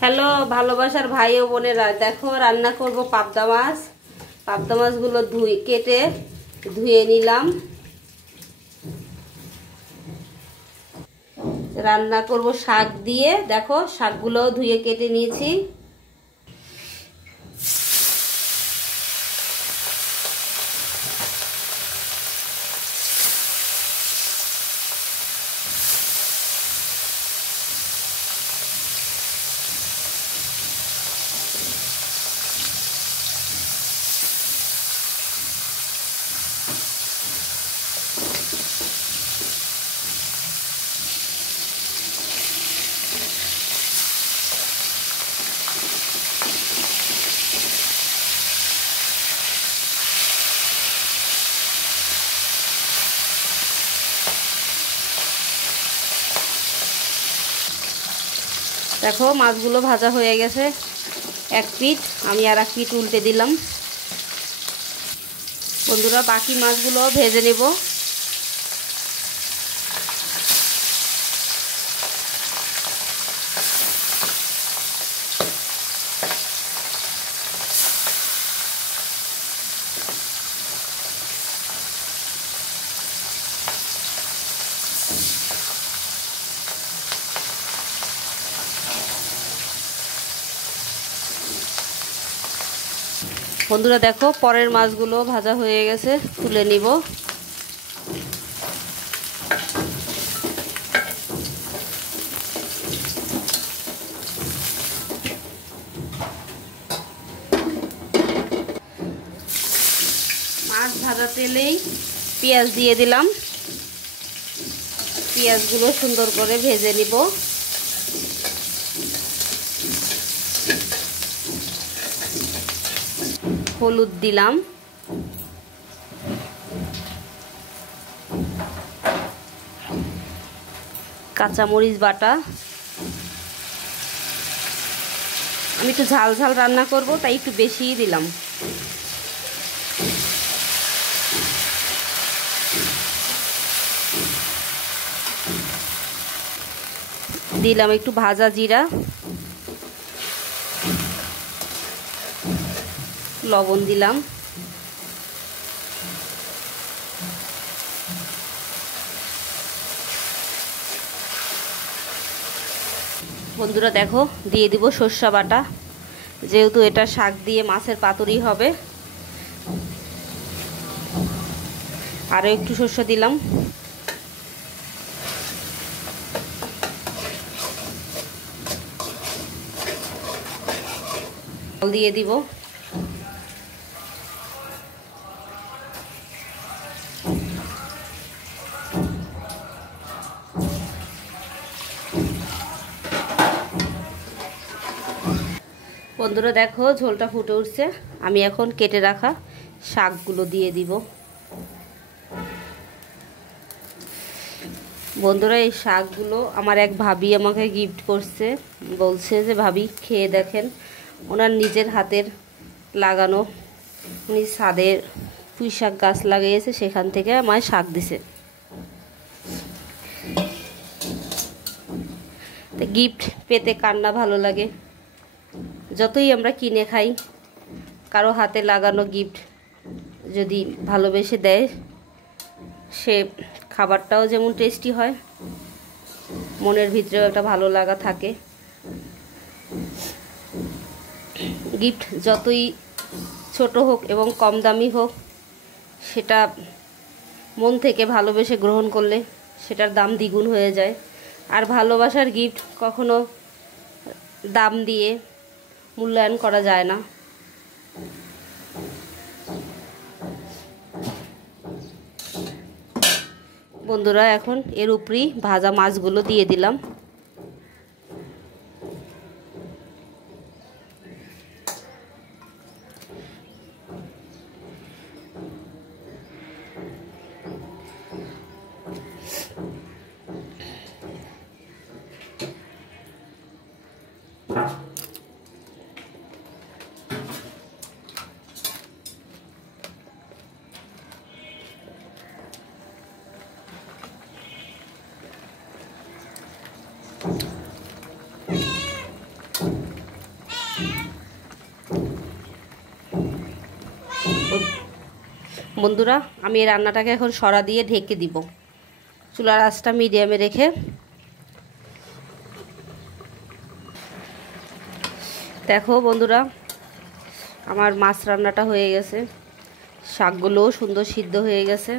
Hello ভালোবাসার ভাই ও বোনেরা, দেখো রান্না করব পাবদা মাছ। পাবদা মাছগুলো কেটে ধুয়ে নিলাম। রান্না করব শাক দিয়ে, দেখো শাকগুলো ধুয়ে কেটে নিয়েছি। দেখো মাছগুলো ভাজা হয়ে গেছে, এক পিঠ। আমি আর এক পিঠ উল্টে দিলাম। বন্ধুরা, বাকি মাছগুলো ভেজে নেব। বন্ধুরা দেখো, পরের মাছগুলো ভাজা হয়ে গেছে, তুলে নিব। মাছ ভাজা তেলেই পেঁয়াজ দিয়ে দিলাম। পেঁয়াজগুলো সুন্দর করে ভেজে নিব। হলুদ দিলাম, কাঁচামরিচ বাটা। আমি একটু ঝাল ঝাল রান্না করব, তাই একটু বেশিই দিলাম। দিলাম একটু ভাজা জিরা, লবণ দিলাম। বন্ধুরা দেখো, দিয়ে দিব সর্ষে বাটা। যেহেতু এটা শাক দিয়ে মাছের পাতুরি হবে, আরও একটু সর্ষে দিলাম। জল দিয়ে দিব। বন্ধুরা দেখো, ঝোলটা ফুটে উঠছে। আমি এখন কেটে রাখা শাকগুলো দিয়ে দিব। বন্ধুরা, এই শাকগুলো আমার এক ভাবি আমাকে গিফট করছে। বলছে যে ভাবি খেয়ে দেখেন, ওনার নিজের হাতের লাগানো। উনি ছাদের পুঁই শাক গাছ লাগিয়েছে, সেখান থেকে আমায় শাক দিছে। তো গিফট পেতে কার না ভালো লাগে। যতই আমরা কিনে খাই, কারো হাতে লাগানো গিফট যদি ভালোবেসে দেয়, সে খাবারটাও যেমন টেস্টি হয়, মনের ভিতরেও একটা ভালো লাগা থাকে। গিফট যতই ছোট হোক এবং কম দামি হোক, সেটা মন থেকে ভালোবেসে গ্রহণ করলে সেটার দাম দ্বিগুণ হয়ে যায়। আর ভালোবাসার গিফট কখনো দাম দিয়ে মূল্যায়ন করা যায় না। বন্ধুরা, এখন এর উপরেই ভাজা মাছগুলো দিয়ে দিলাম। বন্ধুরা আমি এই রান্নাটাকে এখন সরা দিয়ে ঢেকে দিব, চুলার আঁচটা মিডিয়ামে রেখে। দেখো বন্ধুরা আমার মাছ রান্নাটা হয়ে গেছে, শাকগুলোও সুন্দর সিদ্ধ হয়ে গেছে।